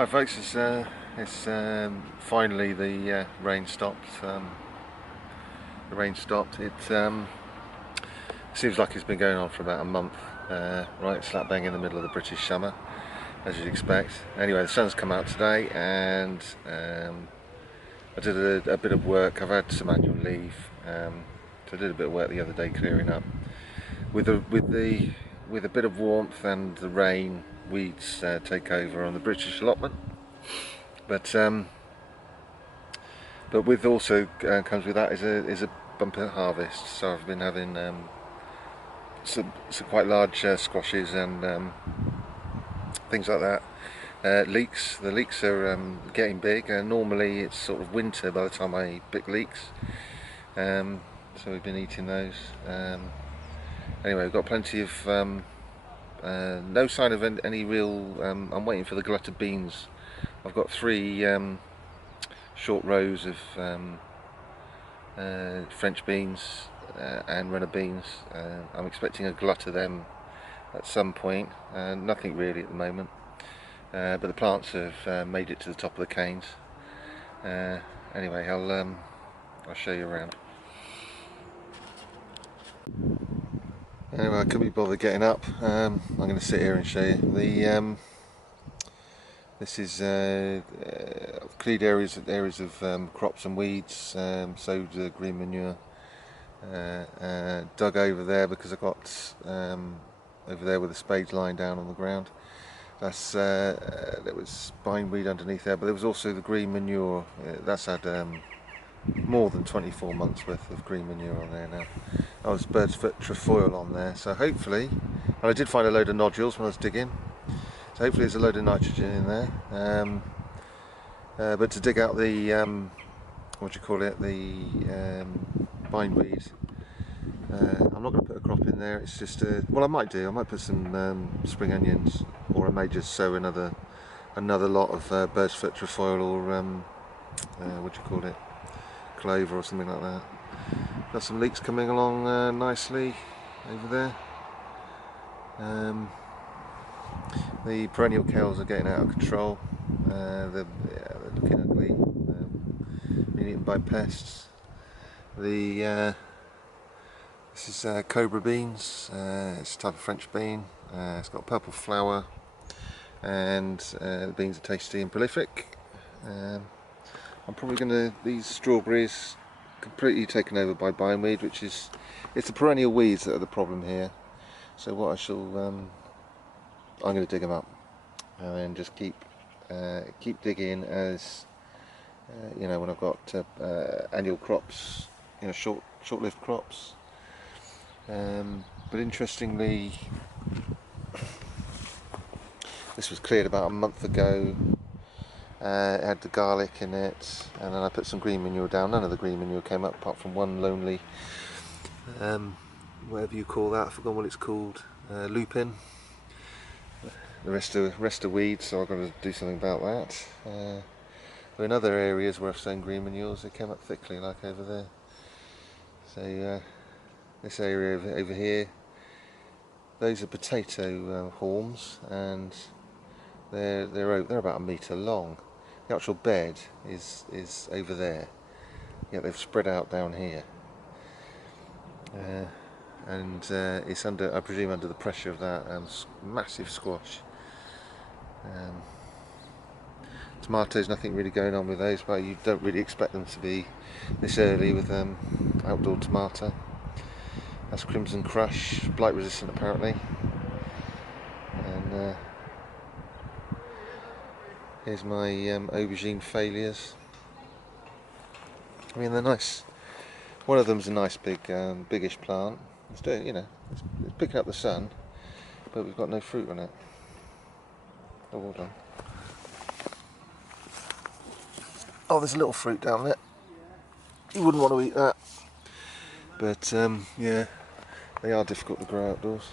Hi folks, it's finally the rain stopped. The rain stopped. It seems like it's been going on for about a month, right slap bang in the middle of the British summer, as you'd expect. Anyway, the sun's come out today, and I did a bit of work. I've had some annual leave, so I did a bit of work the other day clearing up. With a bit of warmth and the rain, weeds take over on the British allotment. But with also comes with that is a bumper harvest. So I've been having some quite large squashes and things like that. Leeks. The leeks are getting big, and normally it's sort of winter by the time I pick leeks. So we've been eating those. Anyway, we've got plenty of no sign of any real. I'm waiting for the glut of beans. I've got three short rows of French beans and runner beans. I'm expecting a glut of them at some point. Nothing really at the moment, but the plants have made it to the top of the canes. Anyway, I'll show you around. Anyway, I couldn't be bothered getting up. I'm going to sit here and show you. This is I've cleared areas of crops and weeds, sowed green manure, dug over there because I got over there with the spades lying down on the ground. There was bindweed underneath there, but there was also the green manure. That's had more than 24 months worth of green manure on there now. That was bird's foot trefoil on there, so hopefully, and I did find a load of nodules when I was digging. So hopefully there's a load of nitrogen in there, but to dig out the what do you call it, the bindweed, I'm not going to put a crop in there. It's just well, I might do. I might put some spring onions, or I may just sow another lot of bird's foot trefoil, or what do you call it, clover or something like that. Got some leeks coming along nicely over there. The perennial kales are getting out of control. They're looking ugly, being eaten by pests. This is cobra beans. It's a type of French bean. It's got purple flower, and the beans are tasty and prolific. I'm probably going to, these strawberries completely taken over by bindweed, it's the perennial weeds that are the problem here. So what I'm going to dig them up and then just keep digging as you know, when I've got annual crops, you know, short-lived crops. But interestingly, this was cleared about a month ago. It had the garlic in it, and then I put some green manure down. None of the green manure came up apart from one lonely, whatever you call that, I forgot what it's called, lupin. The rest are weeds, so I've got to do something about that. But in other areas where I've sown green manures, they came up thickly, like over there. So this area over here, those are potato haulms, and they're about a metre long. The actual bed is over there. Yeah, they've spread out down here, and it's under, I presume, under the pressure of that massive squash. Tomatoes, nothing really going on with those, but you don't really expect them to be this early with outdoor tomato. That's Crimson Crush, blight resistant apparently. And here's my aubergine failures. I mean, they're nice. One of them's a nice big, biggish plant. It's doing, you know, it's picking up the sun, but we've got no fruit on it. Oh, well done. Oh, there's a little fruit down there. You wouldn't want to eat that. But yeah, they are difficult to grow outdoors.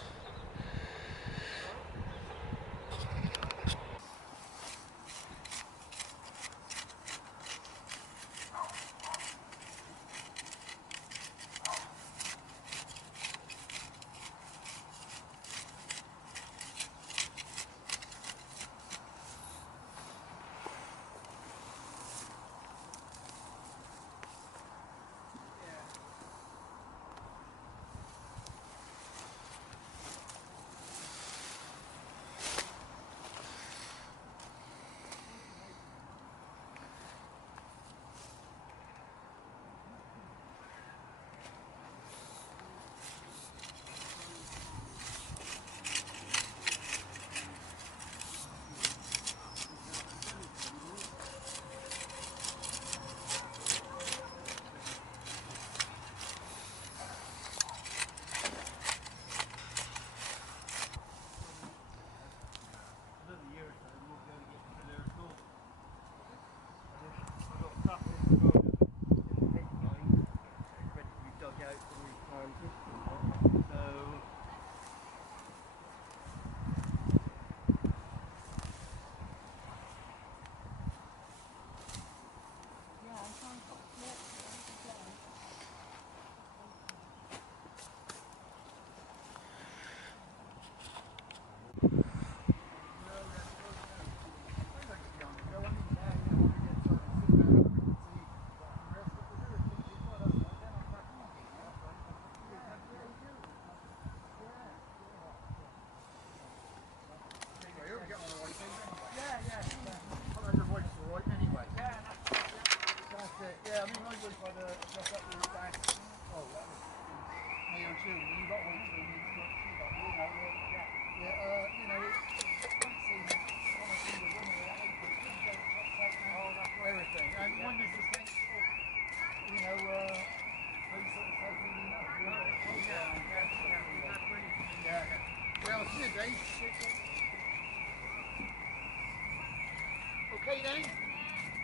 Okay then?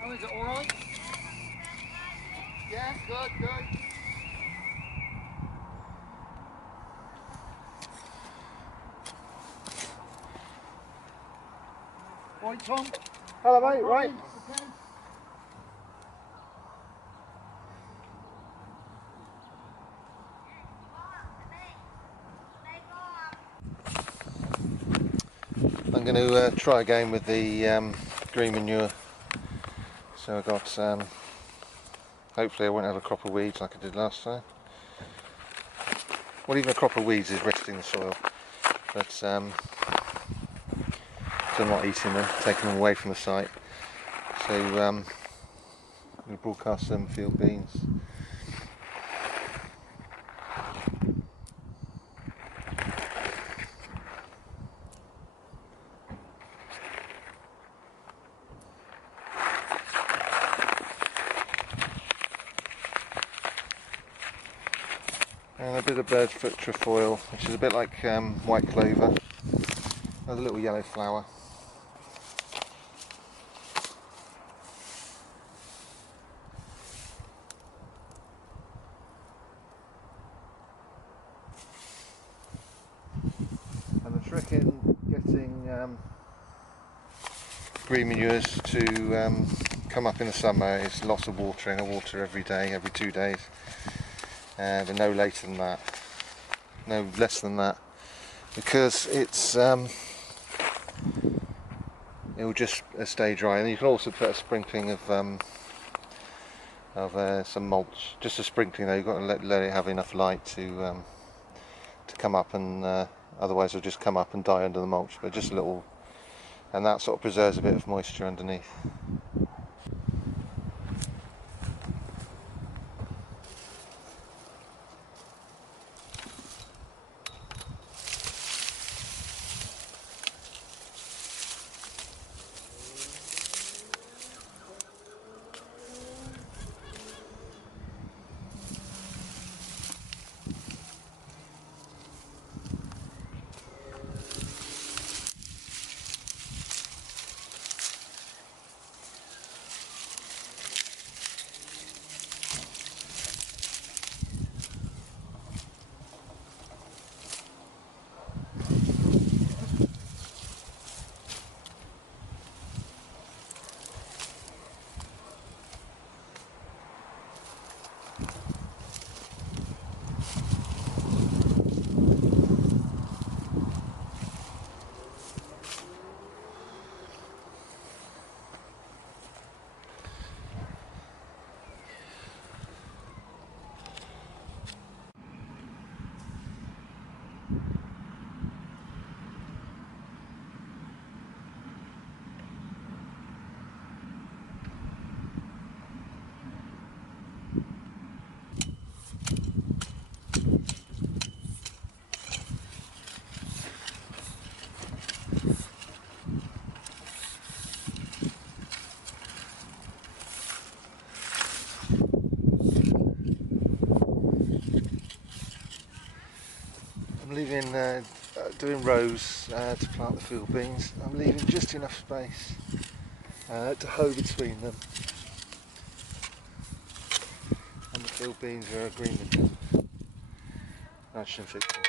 How is it, alright? Yeah, good, good. Right, Tom? Hello mate, right. Okay. I'm going to try again with the green manure. So I've got, hopefully I won't have a crop of weeds like I did last time. Well, even a crop of weeds is resting the soil, but so I'm not eating them, taking them away from the site. So I'm going to broadcast some field beans. And a bit of bird foot trefoil, which is a bit like white clover. Another little yellow flower. And the trick in getting green manures to come up in the summer is lots of watering. I water every day, every 2 days, but no later than that, no less than that, because it will just stay dry. And you can also put a sprinkling of some mulch, just a sprinkling though. You've got to let it have enough light to come up, and otherwise it'll just come up and die under the mulch, but just a little, and that sort of preserves a bit of moisture underneath. I'm leaving, doing rows to plant the field beans. I'm leaving just enough space to hoe between them. And the field beans are a green manure, nitrogen fixing.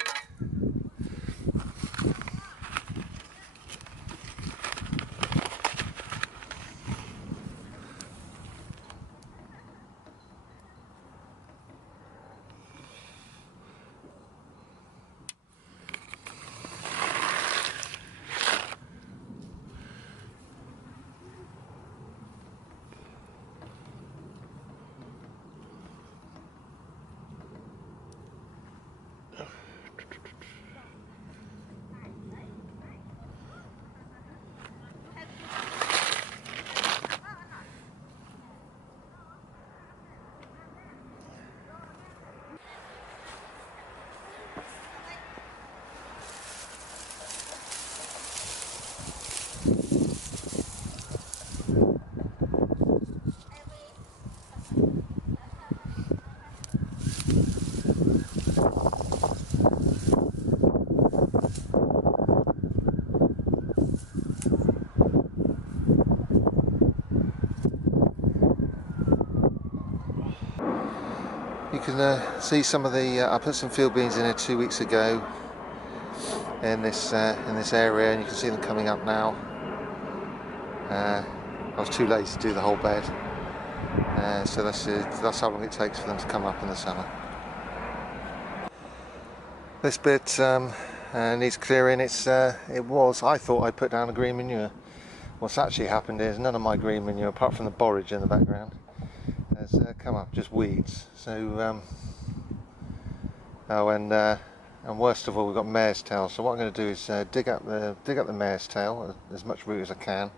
can see some of the. I put some field beans in here 2 weeks ago in this area, and you can see them coming up now. I was too lazy to do the whole bed, so that's how long it takes for them to come up in the summer. This bit needs clearing. I thought I put down a green manure. What's actually happened is none of my green manure, apart from the borage in the background, has come up, just weeds. So and worst of all, we've got mare's tail. So what I'm going to do is dig up the mare's tail, as much root as I can,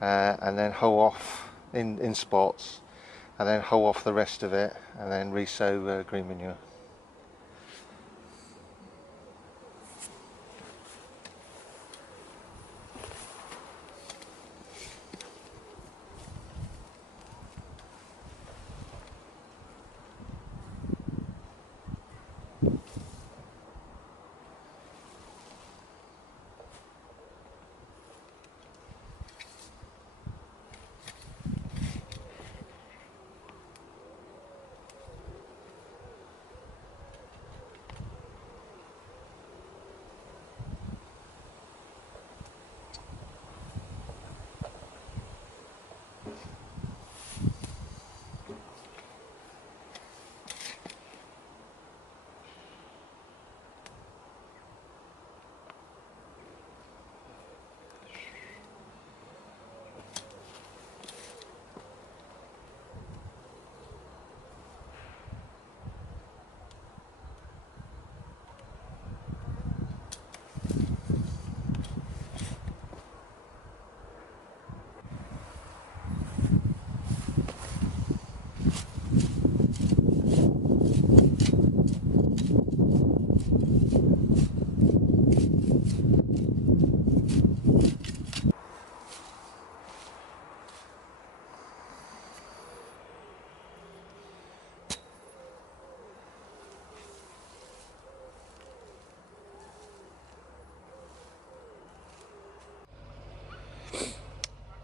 and then hoe off in spots, and then hoe off the rest of it, and then re-sow green manure.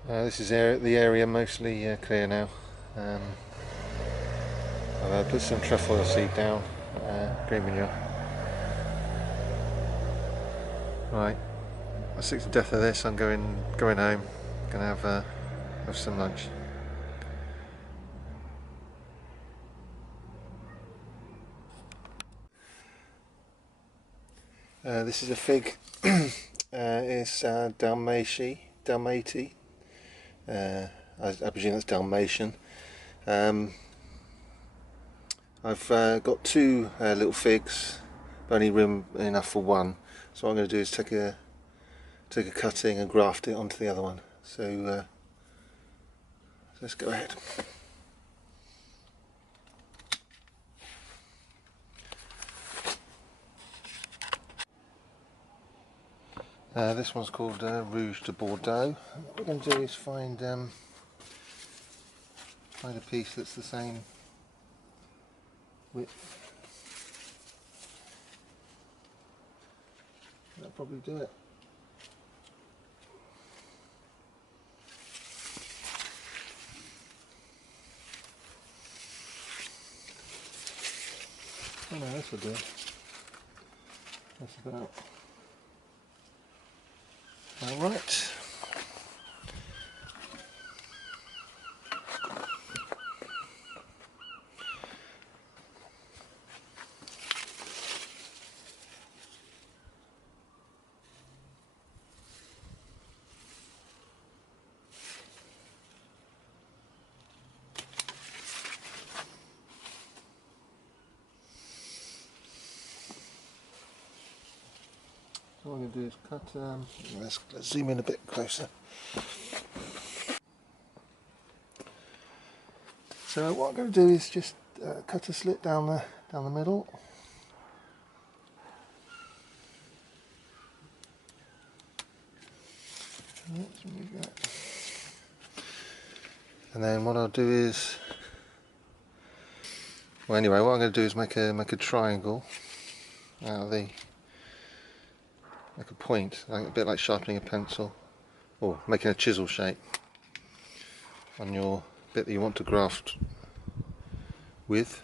This is the area mostly clear now. I've put some trefoil seed down, green manure. Right, I'm sick to death of this. I'm going home. Gonna have some lunch. This is a fig. It's dalmatie. I presume that's Dalmatian. I've got two little figs, but only room enough for one. So what I'm going to do is take a cutting and graft it onto the other one. So let's go ahead. This one's called Rouge Bordeaux. What we're going to do is find a piece that's the same width. That'll probably do it. Oh no, this will do it. That's about right. So what I'm going to do is cut, let's zoom in a bit closer. So what I'm going to do is just cut a slit down the middle. Let's remove that. And then what I'll do is, well anyway, what I'm going to do is make a triangle out of the, like a point, like a bit like sharpening a pencil, or making a chisel shape on your bit that you want to graft with.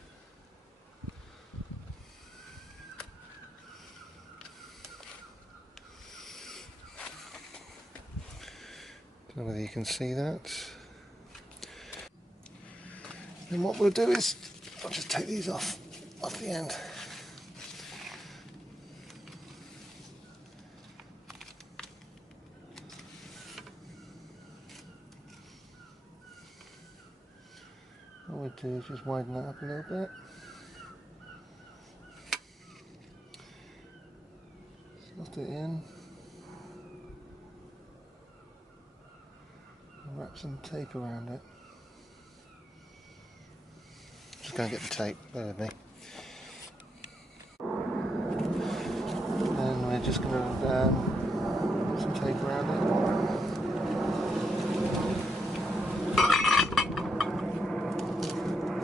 Don't know whether you can see that. And what we'll do is, I'll just take these off the end. What we'll do is just widen that up a little bit. Slot it in. And wrap some tape around it. Just going to get the tape, bear with me. And we're just going to put some tape around it.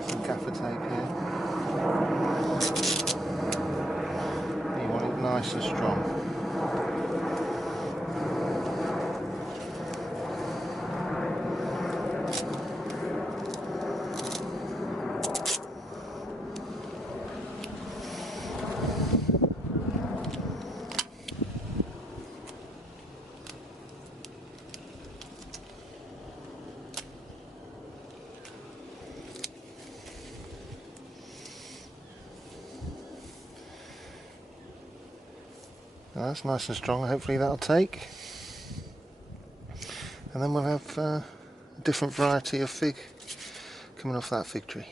Some gaffer tape here. You want it nice and strong. Now that's nice and strong, hopefully that'll take. And then we'll have a different variety of fig coming off that fig tree.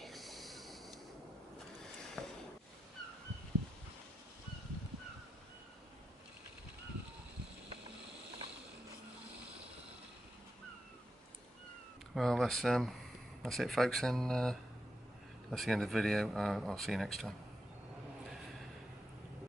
Well, that's it folks, and that's the end of the video. I'll see you next time.